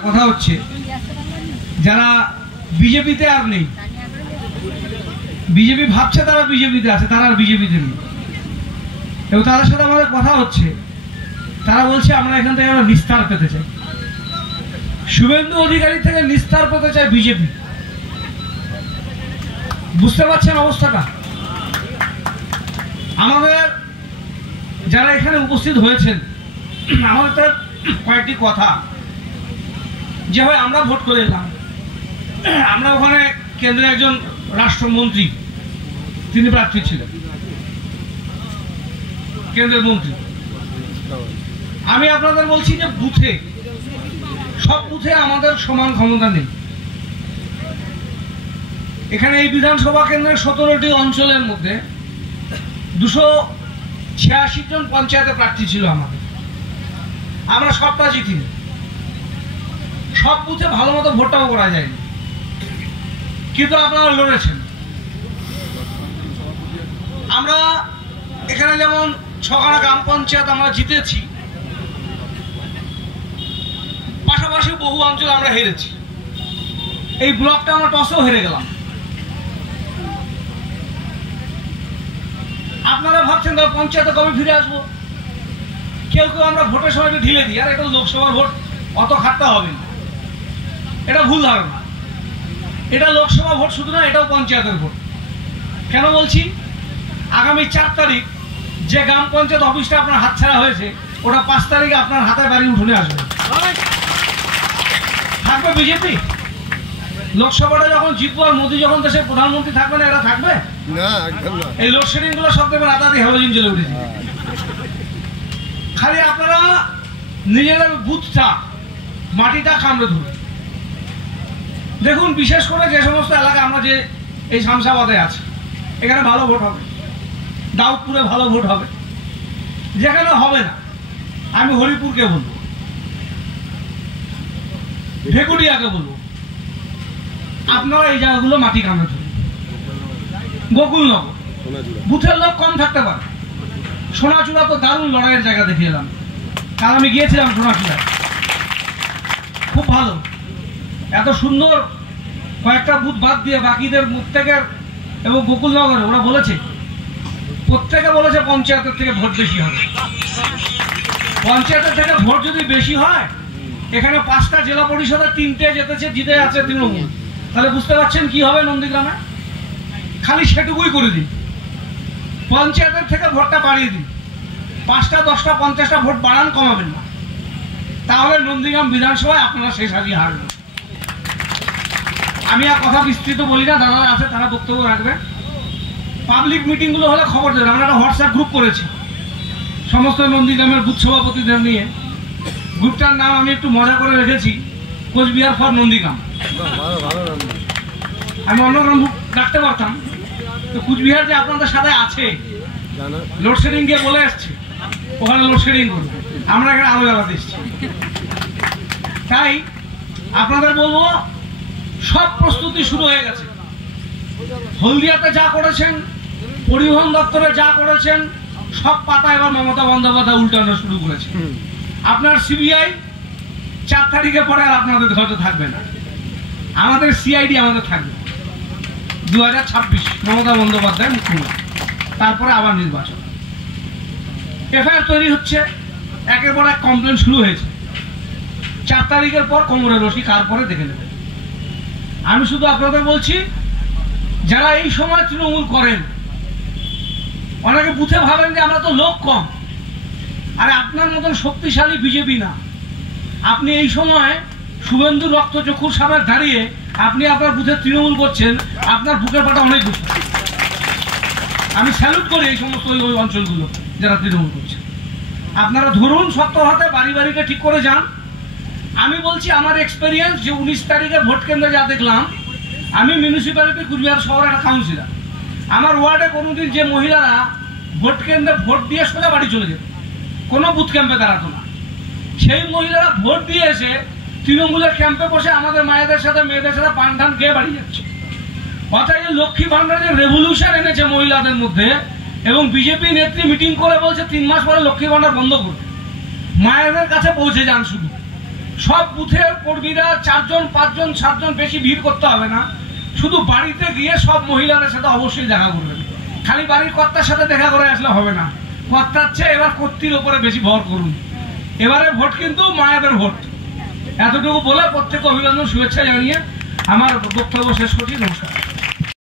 একটা কথা হচ্ছে, যারা বিজেপিতে আর নেই, বিজেপি ভাবছে তারা বিজেপিতে আছে, তারা আর বিজেপিতে নেই, এবং তাদের সাথে আমাদের কথা হচ্ছে, তারা বলছে আমরা এখান থেকে আমরা নিস্তার পেতে চাই, শুভেন্দু অধিকারী থেকে নিস্তার পেতে চাই বিজেপি। বুঝতে পারছেন অবস্থাটা? আমাদের যারা এখানে উপস্থিত হয়েছেন, আমাদের তো কয়েকটি কথা, যে হয় আমরা ভোট করে এলাম, আমরা ওখানে কেন্দ্রের একজন রাষ্ট্রমন্ত্রী, তিনি প্রার্থী ছিলেন, কেন্দ্রের মন্ত্রী। আমি আপনাদের বলছি যে বুথে, সব বুথে আমাদের সমান ক্ষমতা নেই। এখানে এই বিধানসভা কেন্দ্রের 17টি অঞ্চলের মধ্যে 286 জন পঞ্চায়েতে প্রার্থী ছিল আমাদের, আমরা সবটা জিতিনি, সব বুথে ভালো মতো ভোটটাও করা যায়নি, কিন্তু আপনারা লড়েছেন। আমরা এখানে যেমন 6খানা গ্রাম পঞ্চায়েত আমরা জিতেছি, পাশাপাশি বহু অঞ্চল আমরা হেরেছি। এই ব্লকটা আমরা টসও হেরে গেলাম। আপনারা ভাবছেন তাহলে পঞ্চায়েতে কবে ফিরে আসবো? কেউ কেউ আমরা ভোটের সময় ঢিলে দিই, আর এটা লোকসভার ভোট, অত খাটতে হবে না, এটা ভুল ধারণা। এটা লোকসভা ভোট শুধু না, এটাও পঞ্চায়েতের ভোট। কেন বলছি? আগামী 4 তারিখ যে গ্রাম পঞ্চায়েত অফিসটা আপনার হাতছাড়া হয়েছে, ওটা 5 তারিখে আপনার হাতে বাড়ি উঠোনে আসবে। থাকবে বিজেপি? লোকসভাটা যখন জিতবো আর মোদী যখন দেশের প্রধানমন্ত্রী থাকবে না, এরা থাকবে না। এই লোডশেডিং গুলো সব দেবেন আদাদি হেলোজিন জ্বলে উঠেছে। খালি আপনারা নিজেদের বুথটা, মাটিটা কামড়ে ধরুন। দেখুন, বিশেষ করে যে সমস্ত এলাকা আমরা যে এই শামসাবাদে আছে, এখানে ভালো ভোট হবে, দাউদপুরে ভালো ভোট হবে। যেখানে হবে না, আমি হরিপুরকে বলবো, ভেকুড়িয়াকে বলবো, আপনারা এই জায়গাগুলো মাটি কামড়ে ধরুন। গোকুলনগর বুথের লোক কম থাকতে পারে, সোনাচূড়া তো দারুণ লড়াইয়ের জায়গা দেখে এলাম, কারণ আমি গিয়েছিলাম সোনাচূড়ায়, খুব ভালো, এত সুন্দর। কয়েকটা বুথ বাদ দিয়ে বাকিদের মুখ থেকে, এবং গোকুলনগরে ওরা বলেছে, প্রত্যেকে বলেছে পঞ্চায়েতের থেকে ভোট বেশি হবে। পঞ্চায়েতের থেকে ভোট যদি বেশি হয়, এখানে 5টা জেলা পরিষদে 3টে জিতে আছে তৃণমূল, তাহলে বুঝতে পারছেন কি হবে নন্দীগ্রামে। খালি সেটুকুই করে দিন, পঞ্চায়েতের থেকে ভোটটা বাড়িয়ে দিন, 5টা 10টা 50টা ভোট বাড়ান, কমাবেন না, তাহলে নন্দীগ্রাম বিধানসভায় আপনারা শেষ হাসি হারবেন। আমি আর কথা বিস্তৃত বলি না, দাদারা আছে তারা বক্তব্য রাখবে। পাবলিক মিটিং গুলো হলে খবর দেবেন। আমরা একটা হোয়াটসঅ্যাপ গ্রুপ করেছি সমস্ত নন্দীগ্রামের বুথ সভাপতিদের নিয়ে। গ্রুপটার নাম আমি একটু মজা করে রেখেছি, কোচবিহার ফর নন্দীগ্রাম। আমি অন্য গ্রাম রাখতে পারতাম, তো কুচবিহার যে আপনাদের সাথে আছে, লোডশেডিং গিয়ে বলে এসছে ওখানে লোডশেডিং করবে, আমরা এখানে আলো জ্বালাতে এসছি। তাই আপনাদের বলবো, সব প্রস্তুতি শুরু হয়ে গেছে। হলদিয়াতে যা করেছেন, পরিবহন দপ্তরে যা করেছেন, সব পাতা এবার মমতা বন্দ্যোপাধ্যায় উল্টানো শুরু করেছে। আপনার সিবিআই 4 তারিখের পরে আর আপনাদের হয়তো থাকবে না, আমাদের সিআইডি আমাদের থাকবে 2026 মমতা বন্দ্যোপাধ্যায় মুখ্যমন্ত্রী, তারপরে আবার নির্বাচন। এফআইআর তৈরি হচ্ছে, একের পর এক কমপ্লেন শুরু হয়েছে। 4 তারিখের পর কোমরে রশি কার পরে দেখে নেবে। আমি শুধু আপনাদের বলছি, যারা এই সময় তৃণমূল করেন, অনেকে বুথে ভাবেন যে আমরা তো লোক কম, আরে আপনার মতন শক্তিশালী বিজেপি না। আপনি এই সময় শুভেন্দু রক্তচক্ষুর সামনে দাঁড়িয়ে আপনি আপনার বুথে তৃণমূল করছেন, আপনার বুকের পাটা অনেক বেশি। আমি স্যালুট করি এই সমস্ত ওই অঞ্চলগুলো যারা তৃণমূল করছে। আপনারা ধরুন, শক্ত হাতে বাড়ি বাড়িকে ঠিক করে যান। আমি বলছি, আমার এক্সপেরিয়েন্স, যে 19 তারিখে ভোট কেন্দ্রে যা দেখলাম, আমি মিউনিসিপ্যালিটি কুচবিহার শহরের একটা কাউন্সিলর, আমার ওয়ার্ডে কোনোদিন যে মহিলারা ভোট কেন্দ্রে ভোট দিয়ে সোজা বাড়ি চলে যেত, কোনো বুথ ক্যাম্পে দাঁড়াতো না, সেই মহিলারা ভোট দিয়ে এসে তৃণমূলের ক্যাম্পে বসে আমাদের মায়েদের সাথে মেয়েদের সাথে পান ঠান খেয়ে বাড়ি যাচ্ছে। অর্থাৎ লক্ষ্মী ভান্ডারের রেভলিউশন এনেছে মহিলাদের মধ্যে, এবং বিজেপি নেত্রী মিটিং করে বলছে 3 মাস পরে লক্ষ্মী ভান্ডার বন্ধ করবে। মায়েদের কাছে পৌঁছে যান, শুধু সব বুথের কর্মীরা 4 জন 5 জন 7 জন বেশি ভিড় করতে হবে না, শুধু বাড়িতে গিয়ে সব মহিলাদের সাথে অবশ্যই দেখা করবেন। খালি বাড়ির কর্তার সাথে দেখা করে আসলে হবে না, কর্তার চেয়ে এবার কর্তৃর উপরে বেশি ভর করুন। এবারে ভোট কিন্তু মায়েদের ভোট। এতটুকু বলে প্রত্যেককে অভিনন্দন শুভেচ্ছা জানিয়ে আমার বক্তব্য শেষ করছি। নমস্কার।